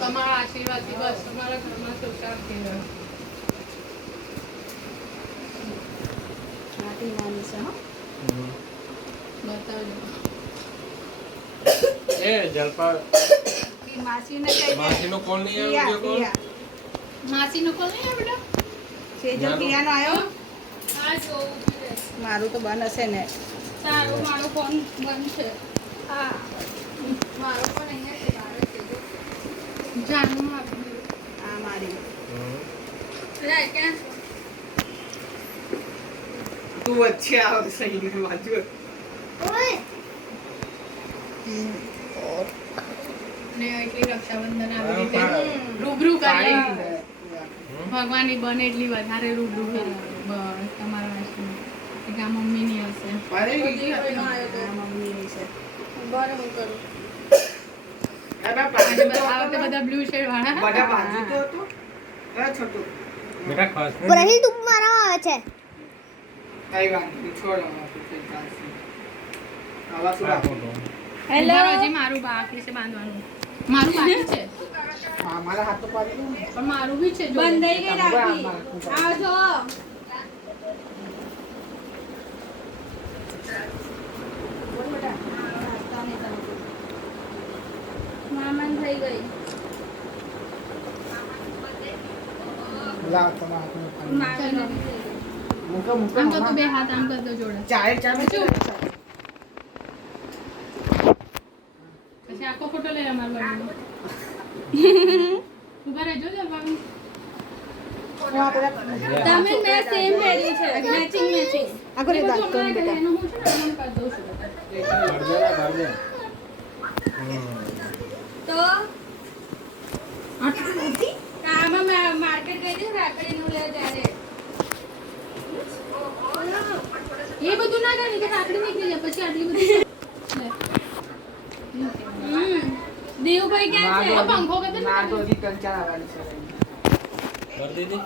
તમારા આશીર્વાદથી બસ તમારા ઘરમાં સુખ શાંતિ રહે. એ જલપા માસીનો કોલ નહીં આવ્યો કોલ માસીનો કોલ નહીં આવ્યો બેટા? સેજો પિયાનો આવ્યો હા જોઉં મારું તો બંધ હશે ને સારું મારો ફોન બંધ છે. હા મારો ફોન અહીંયા છે જાનું આપી આ મારી રાય ક્યાં તું વચ્ચે આવ સહી બાજુ ને એટલી રક્ષાબંધન આવી રીતે રૂબરૂ કરીએ. ભગવાનની બને એટલી વધારે રૂબરૂ કરીએ. બસ તમારા આશીર્વાદ એક આ મમ્મીની હશે. મમ્મીની છે બરાબર હું કરું. આ વખતે બધા બ્લુ શેડ વાળા બધા બાજુ તો હતો છોટું બેટા ખાસ પ્રહીલ તું મારા આવે છે કઈ વાત નહીં છોડો આવા શું હેલો હજી મારું બાકી છે બાંધવાનું. મારું બાકી છે હા મારા હાથ તો પાડી દો પણ મારું બી છે. બંધાઈ ગઈ રાખી આવજો. મામન થઈ ગઈ. લાવ તમારા હાથમાં મૂકો મૂકો આમ તો તું બે હાથ આમ કર દો જોડે. ચાય ચાય પછી આખો ફોટો લઈ અમાર બાજુ ઉભા રહેજો ને બાબુ. તમે મે સેમ પહેર્યું છે મેચિંગ મેચિંગ. આખો રે દાંત તો કોણ બેટા એનું હું છે ને આમ કરી દઉં છું. તો આમાં માર્કેટ ગઈ હતી રાખડીનું લેવા ત્યારે એ બધું ના કરે કે રાખડી નીકળી જાય પછી આટલી બધી દેવભાઈ ક્યાં છે? પંખો કદે ના તો હજી 3-4 આવવાની છે कर दीदी